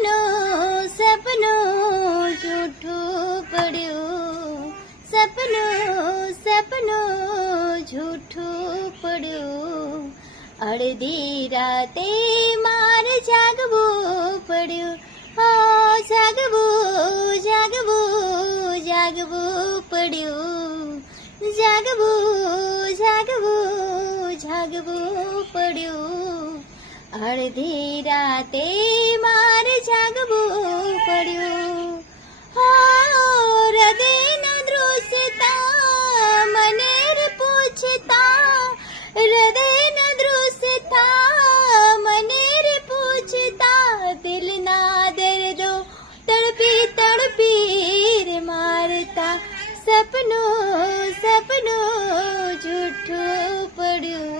સપનું સપનું જૂઠું પડ્યું, સપનું સપનું જૂઠું પડ્યું. અડધી રાતે મારે જાગવું પડ્યું, હો જાગવું જાગવું જાગવું પડ્યું, જાગવું જાગવું જાગવું પડ્યું. અડધી રાતે મારે જાગવું પડ્યું. હો હૃદયના દૃશ્યતા મને રે પૂછતા, હૃદયના દૃશ્યતા મને રે પૂછતા, દિલના દર્દો તડપી તડપી રે મારતા, સપનું સપનું જૂઠું પડ્યું.